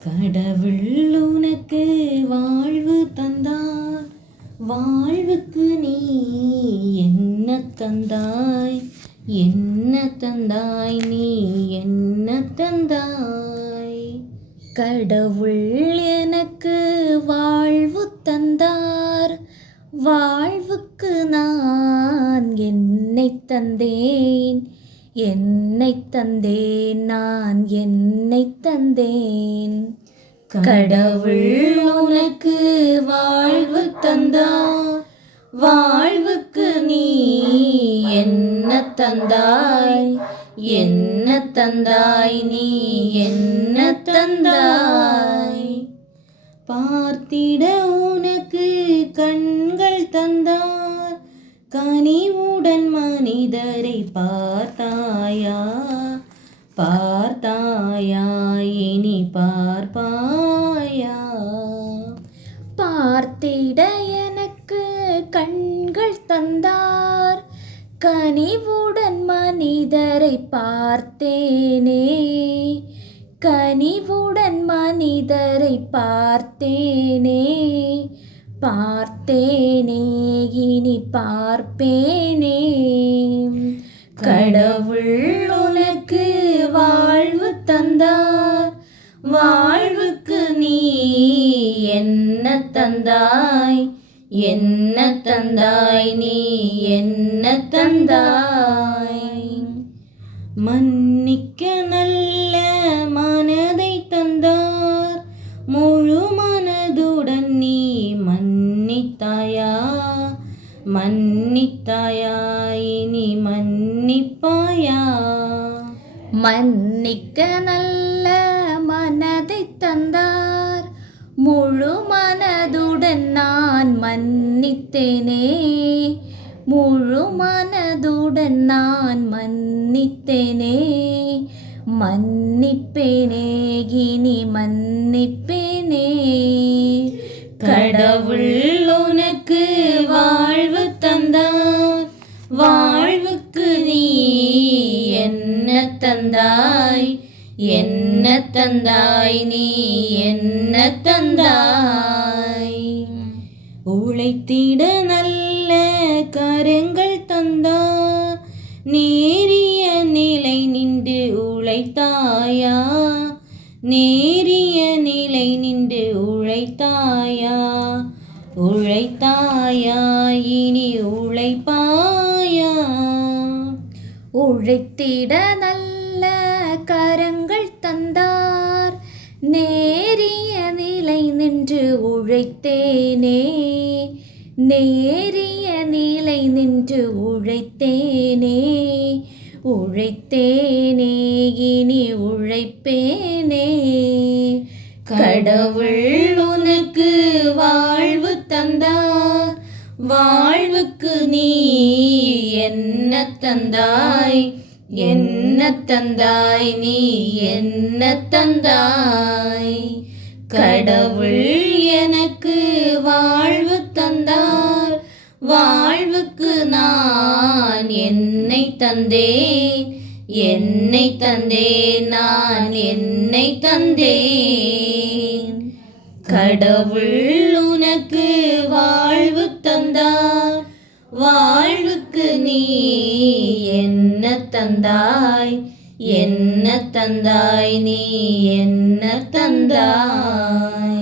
கடவுள் உனக்கு வாழ்வு தந்தார், வாழ்வுக்கு நீ என்ன தந்தாய், என்ன தந்தாய், நீ என்ன தந்தாய். கடவுள் எனக்கு வாழ்வு தந்தார், வாழ்வுக்கு நான் என்னை தந்தேன், என்னை தந்தேன், நான் என்னை தந்தேன். கடவுள் உனக்கு வாழ்வு தந்தார், வாழ்வுக்கு நீ என்ன தந்தாய், என்ன தந்தாய், நீ என்ன தந்தாய். பார்த்திட உனக்கு கண்கள் தந்தார், கனிவுடன் மனிதரை பார்த்தாயா, பார்த்தாயா, இனி பார்ப்பாயா. பார்த்திட எனக்கு கண்கள் தந்தார், கனிவுடன் மனிதரை பார்த்தேனே, கனிவுடன் மனிதரை பார்த்தேனே, பார்த்தேனே, இனி பார்ப்பேனே. கடவுள் உனக்கு வாழ்வு தந்தார், வாழ்வுக்கு நீ என்ன தந்தாய், என்ன தந்தாய், நீ என்ன தந்தாய். மன்னிக்க நல்ல மனதை தந்தார், முழு மனதுடன் நீ மன்னித்தாயா, மன்னித்தாயா, இனி மன்னிப்பாயா. மன்னிக்க நல்ல மனதை தந்தார், முழு மனதுடன் நான் மன்னித்தேனே, முழு மனதுடன் நான் மன்னித்தேனே, மன்னிப்பேனே, இனி மன்னிப்பேனே. கடவுள் உனக்கு வாழ்வு தந்தார், வாழ்வுக்கு நீ என்ன தந்தாய், என்ன தந்தாய், நீ என்ன தந்தாய். உழைத்திட நல்ல கரங்கள் தந்தார், நேரிய நிலை நின்று உழைத்தாயா, நேரிய நிலை நின்று உழைத்தாயா, உழைத்தாயா, இனி உழைப்பாயா. உழைத்திட நல்ல கரங்கள் தந்தார், நேரிய நிலை நின்று உழைத்தேனே, நேரிய நிலை நின்று உழைத்தேனே, உழைத்தேனே, இனி உழைப்பேனே. கடவுள் உனக்கு வாழ்வு தந்தார், வாழ்வுக்கு நீ என்ன தந்தாய், என்ன தந்தாய், நீ என்ன தந்தாய். கடவுள் எனக்கு வாழ்வு தந்தார், வாழ்வுக்கு நான் என்னை தந்தேன், என்னை தந்தேன், நான் என்னை தந்தேன். கடவுள் உனக்கு வாழ்வு தந்தார், வாழ்வுக்கு நீ என்ன தந்தாய், என்ன தந்தாய், நீ என்ன தந்தாய்.